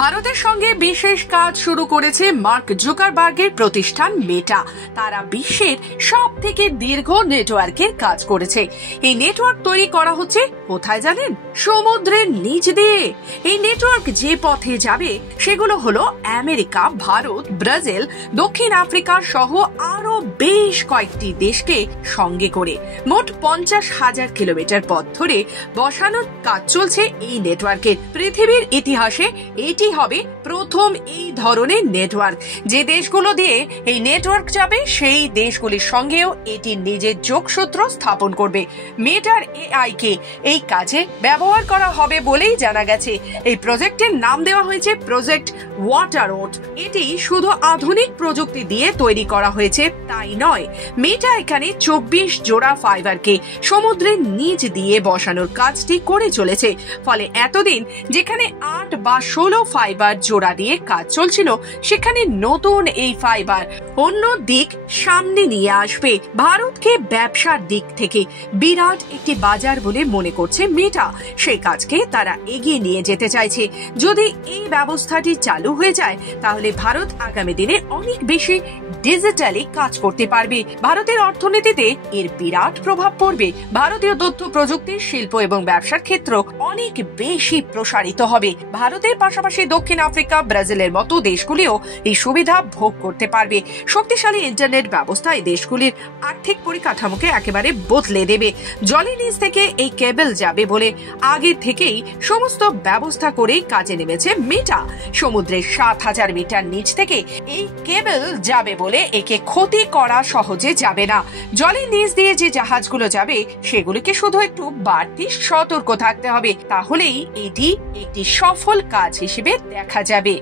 ভারতের সঙ্গে বিশেষ কাজ শুরু করেছে মার্ক জুকারবার্গের প্রতিষ্ঠান মেটা। তারা বিশ্বের সব থেকে দীর্ঘ নেটওয়ার্কের কাজ করেছে। এই নেটওয়ার্ক তৈরি করা হচ্ছে কোথায় জানেন? সমুদ্রের নিচ দিয়ে। এই নেটওয়ার্ক যে পথে যাবে সেগুলো হলো আমেরিকা, ভারত, ব্রাজিল, দক্ষিণ আফ্রিকা সহ আরো বেশ কয়েকটি দেশকে সঙ্গে করে মোট 50,000 কিলোমিটার পথ ধরে বসানোর কাজ চলছে এই নেটওয়ার্কের। পৃথিবীর ইতিহাসে এটি হবে প্রথম এই ধরনের নেটওয়ার্ক। যে দেশগুলো দিয়ে এই নেটওয়ার্ক যাবে সেই দেশগুলির সঙ্গেও এটি নিজের যোগসূত্র স্থাপন করবে। মেটার এআই কে এই কাজে ব্যবহার করা হবে বলেই জানা গেছে। এই প্রজেক্টের নাম দেওয়া হয়েছে প্রজেক্ট ওয়াটারওট। এটি শুধু আধুনিক প্রযুক্তি দিয়ে তৈরি করা হয়েছে তাই নয়, মেটা এখানে 24 জোড়া ফাইবারকে সমুদ্রের নিচ দিয়ে বসানোর কাজটি করে চলেছে। ফলে এতদিন যেখানে 8 বা 16 ফাইবার জোড়া দিয়ে কাজ চলছিল, সেখানে নতুন এই ফাইবার অন্য দিক সামনে নিয়ে আসবে। ভারতকে ব্যবসার দিক থেকে বিরাট একটি বাজার বলে মনে করছে মেটা। সেই কাজকে তারা এগিয়ে নিয়ে যেতে চাইছে। যদি এই ব্যবস্থাটি চালু হয়ে যায় তাহলে ভারত আগামী দিনে অনেক বেশি ডিজিটালি কাজ করতে পারবে। ভারতের অর্থনীতিতে এর বিরাট প্রভাব পড়বে। ভারতীয় তথ্য প্রযুক্তি, শিল্প এবং ব্যবসার ক্ষেত্র অনেক বেশি প্রসারিত হবে। ভারতের পাশাপাশি দক্ষিণ আফ্রিকা, ব্রাজিলের মতো দেশগুলিও এই সুবিধা ভোগ করতে পারবে। শক্তিশালী ইন্টারনেট ব্যবস্থা এই দেশগুলির আর্থিক পরিকাঠামোকে একেবারে বদলে দেবে। জলের নিচ থেকে এই কেবল যাবে বলে আগে থেকেই সমস্ত ব্যবস্থা করেই কাজে নেমেছে মেটা। সমুদ্রের 7,000 মিটার নিচ থেকে এই কেবল যাবে বলে একে ক্ষতি করা সহজে যাবে না। জলের নিচ দিয়ে যে জাহাজগুলো যাবে সেগুলিকে শুধু একটু বাড়তি সতর্ক থাকতে হবে, তাহলেই এটি একটি সফল কাজ হিসেবে দেখা যাবে।